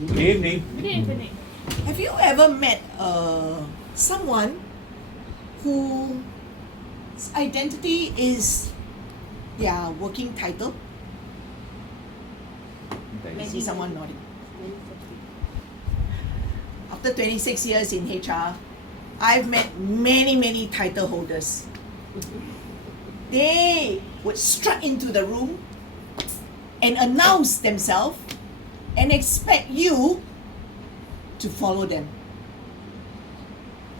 Good evening. Good evening. Have you ever met someone whose identity is their working title? I see someone nodding. After 26 years in HR, I've met many title holders. They would strut into the room and announce themselves and expect you to follow them.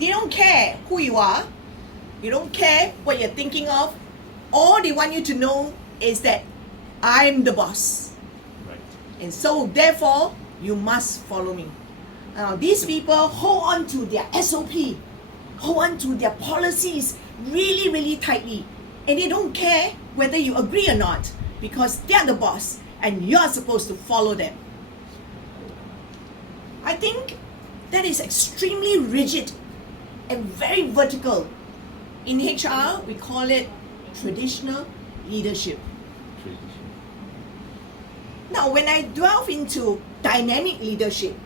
They don't care who you are. They don't care what you're thinking of. All they want you to know is that I'm the boss. Right. And so therefore, you must follow me. Now, these people hold on to their SOP, hold on to their policies really tightly. And they don't care whether you agree or not, because they're the boss and you're supposed to follow them. I think that is extremely rigid and very vertical. In HR, we call it traditional leadership. Now, when I delve into dynamic leadership,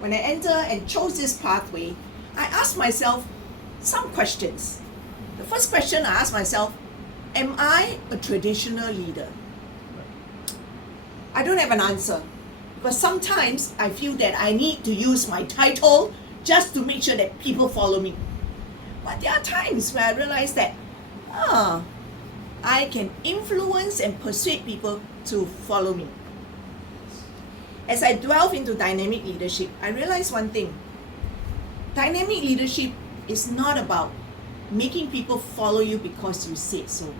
when I enter and chose this pathway, I ask myself some questions. The first question I ask myself, am I a traditional leader? I don't have an answer, because sometimes I feel that I need to use my title just to make sure that people follow me. But there are times where I realize that I can influence and persuade people to follow me. As I delve into dynamic leadership, I realize one thing. Dynamic leadership is not about making people follow you because you said so,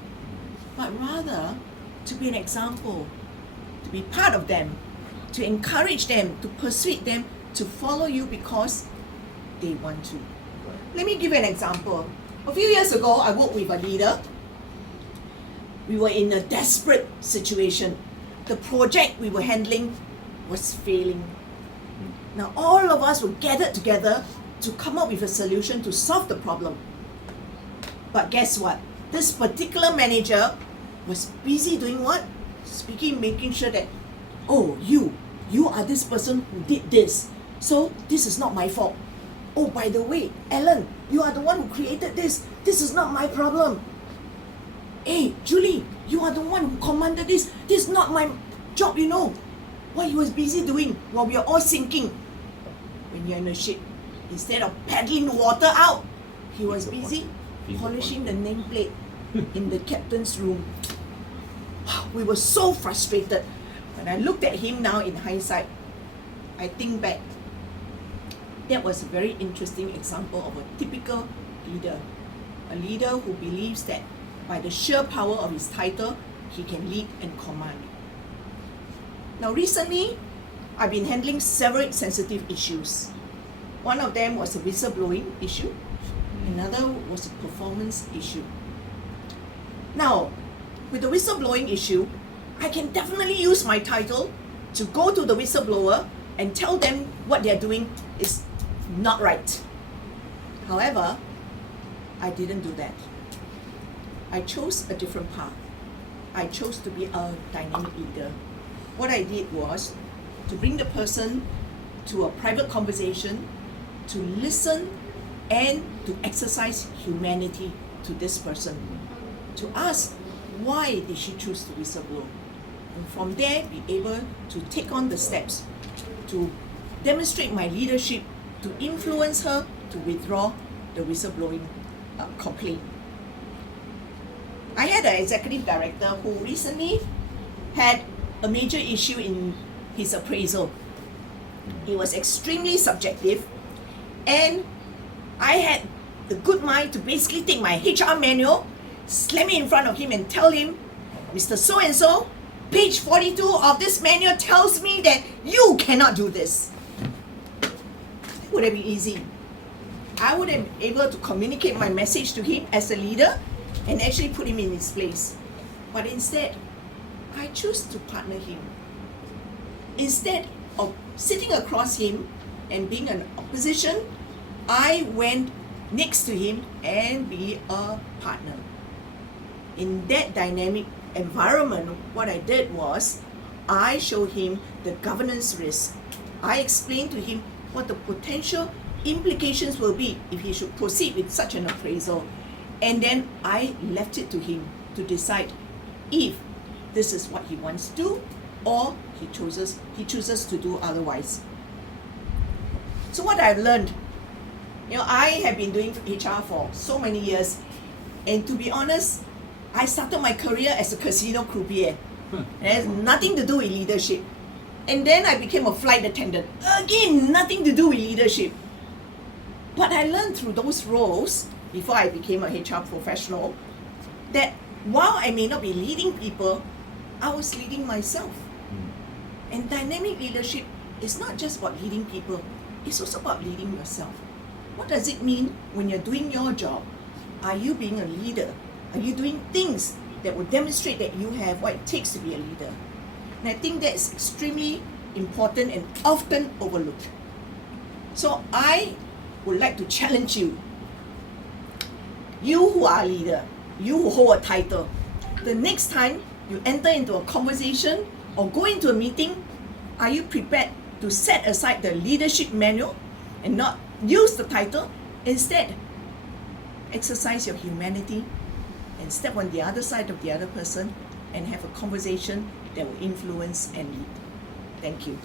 but rather to be an example, to be part of them, to encourage them, to persuade them to follow you because they want to. Let me give you an example. A few years ago, I worked with a leader. We were in a desperate situation. The project we were handling was failing. Now all of us were gathered together to come up with a solution to solve the problem. But guess what? This particular manager was busy doing what? Making sure that, oh, you are this person who did this. So this is not my fault. Oh, by the way, Alan, you are the one who created this. This is not my problem. Hey, Julie, you are the one who commanded this. This is not my job, you know. What he was busy doing while we are all sinking. When you're in a ship, instead of paddling the water out, he was busy polishing the nameplate in the captain's room. We were so frustrated. When I looked at him now in hindsight, I think back, that was a very interesting example of a typical leader. A leader who believes that by the sheer power of his title, he can lead and command. Now recently, I've been handling several sensitive issues. One of them was a whistleblowing issue. Another was a performance issue. Now, with the whistleblowing issue, I can definitely use my title to go to the whistleblower and tell them what they're doing is not right. However, I didn't do that. I chose a different path. I chose to be a dynamic leader. What I did was to bring the person to a private conversation, to listen and to exercise humanity to this person, to ask why did she choose to whistleblow, and from there be able to take on the steps to demonstrate my leadership, to influence her to withdraw the whistleblowing complaint. I had an executive director who recently had a major issue in his appraisal. It was extremely subjective, and I had the good mind to basically take my HR manual, slam it in front of him and tell him, Mr. So-and-so, page 42 of this manual tells me that you cannot do this. It would have been easy. I would have been able to communicate my message to him as a leader and actually put him in his place. But instead, I choose to partner him. Instead of sitting across him and being an opposition, I went next to him and be a partner. In that dynamic environment, what I did was I showed him the governance risk. I explained to him what the potential implications will be if he should proceed with such an appraisal. And then I left it to him to decide if this is what he wants to do or he chooses to do otherwise. So what I've learned, I have been doing HR for so many years, and to be honest, I started my career as a casino croupier. It has nothing to do with leadership. And then I became a flight attendant. Again, nothing to do with leadership. But I learned through those roles, before I became a HR professional, that while I may not be leading people, I was leading myself. And dynamic leadership is not just about leading people, it's also about leading yourself. What does it mean when you're doing your job? Are you being a leader? Are you doing things that will demonstrate that you have what it takes to be a leader? And I think that is extremely important and often overlooked. So I would like to challenge you, you who are a leader, you who hold a title, the next time you enter into a conversation or go into a meeting, are you prepared to set aside the leadership manual and not use the title? Instead, exercise your humanity and step on the other side of the other person and have a conversation that will influence and lead. Thank you.